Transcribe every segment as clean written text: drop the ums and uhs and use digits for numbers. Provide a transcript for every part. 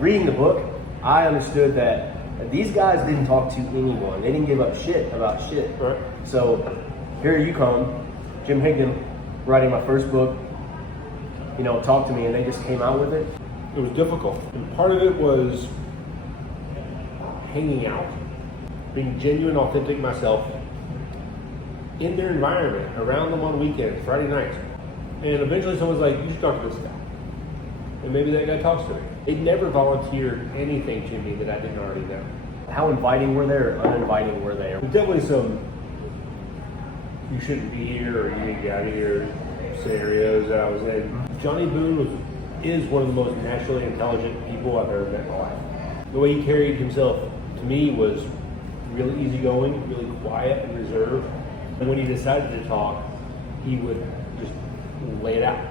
Reading the book, I understood that these guys didn't talk to anyone. They didn't give up shit about shit. Right. So here you come, Jim Higdon, writing my first book, talk to me, and they just came out with it. It was difficult. And part of it was hanging out, being genuine, authentic myself in their environment, around them on weekends, Friday nights. And eventually someone's like, you should talk to this guy. And maybe that guy talks to me. They never volunteered anything to me that I didn't already know. How inviting were they or uninviting were they? There's definitely some, you shouldn't be here or you need to get out of here scenarios that I was in. Johnny Boone is one of the most naturally intelligent people I've ever met in my life. The way he carried himself to me was really easygoing, really quiet and reserved. And when he decided to talk, he would just lay it out.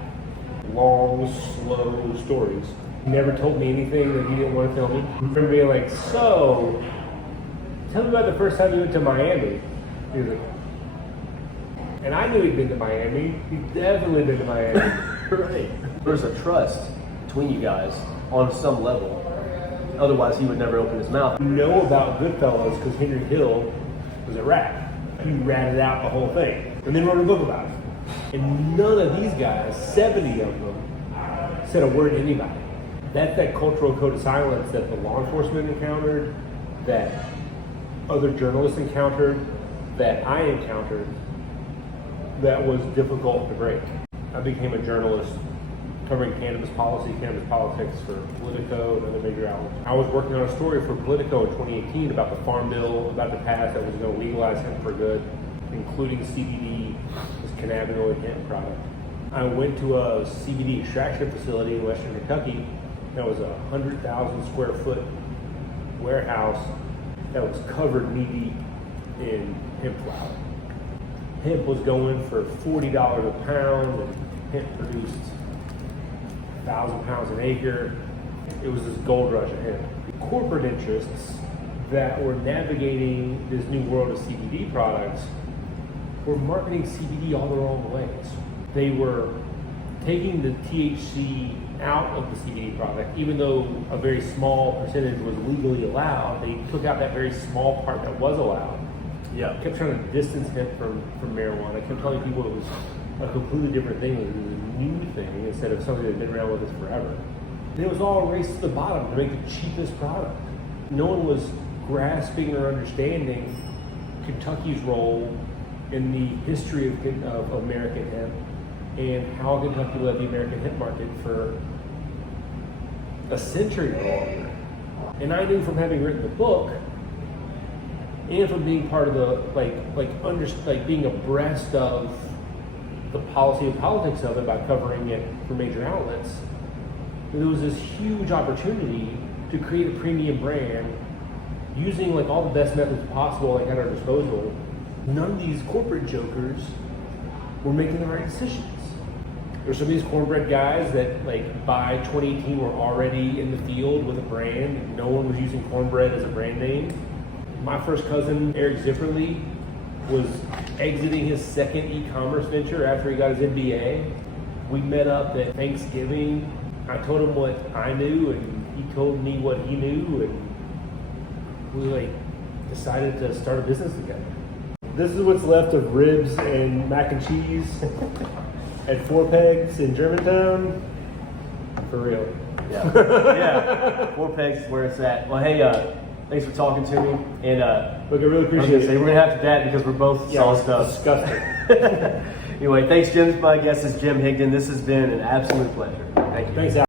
Long, slow stories. He never told me anything that he didn't want to tell me. I remember being like, so, tell me about the first time you went to Miami. He was like, and I knew he'd been to Miami. He'd definitely been to Miami. Right. There's a trust between you guys on some level. Otherwise, he would never open his mouth. You know about Goodfellas because Henry Hill was a rat. He ratted out the whole thing and then wrote a book about it. And none of these guys, 70 of them, said a word to anybody. That's that cultural code of silence that the law enforcement encountered, that other journalists encountered, that I encountered, that was difficult to break. I became a journalist covering cannabis policy, cannabis politics for Politico and other major outlets. I was working on a story for Politico in 2018 about the farm bill about to pass that was going to legalize hemp for good, including CBD, this cannabinoid hemp product. I went to a CBD extraction facility in Western Kentucky. That was a 100,000 square foot warehouse that was covered knee deep in hemp flower. Hemp was going for $40 a pound, and hemp produced 1,000 pounds an acre. It was this gold rush of hemp. The corporate interests that were navigating this new world of CBD products were marketing CBD all the wrong ways. They were taking the THC out of the CBD product, even though a very small percentage was legally allowed. They took out that very small part that was allowed. Yeah. Kept trying to distance hemp from marijuana. I kept telling people it was a completely different thing. It was a new thing instead of something that had been around with us forever. And it was all a race to the bottom to make the cheapest product. No one was grasping or understanding Kentucky's role in the history of American hemp and how Kentucky led the American hemp market for a century or longer. And I knew from having written the book and from being part of the being abreast of the policy and politics of it by covering it for major outlets, there was this huge opportunity to create a premium brand using all the best methods possible at our disposal. None of these corporate jokers were making the right decisions. There's some of these Cornbread guys that by 2018 were already in the field with a brand. No one was using Cornbread as a brand name. My first cousin, Eric Zipperly, was exiting his second e-commerce venture after he got his MBA. We met up at Thanksgiving. I told him what I knew, and he told me what he knew, and we decided to start a business together. This is what's left of ribs and mac and cheese at Four Pegs in Germantown. For real. Yeah. Yeah. Four Pegs is where it's at. Well, hey, thanks for talking to me. And look, I really appreciate it. We're gonna have to that because we're both sauced up. Disgusting. Anyway, thanks, Jim. My guest is Jim Higdon. This has been an absolute pleasure. Thank you. Thanks, Al.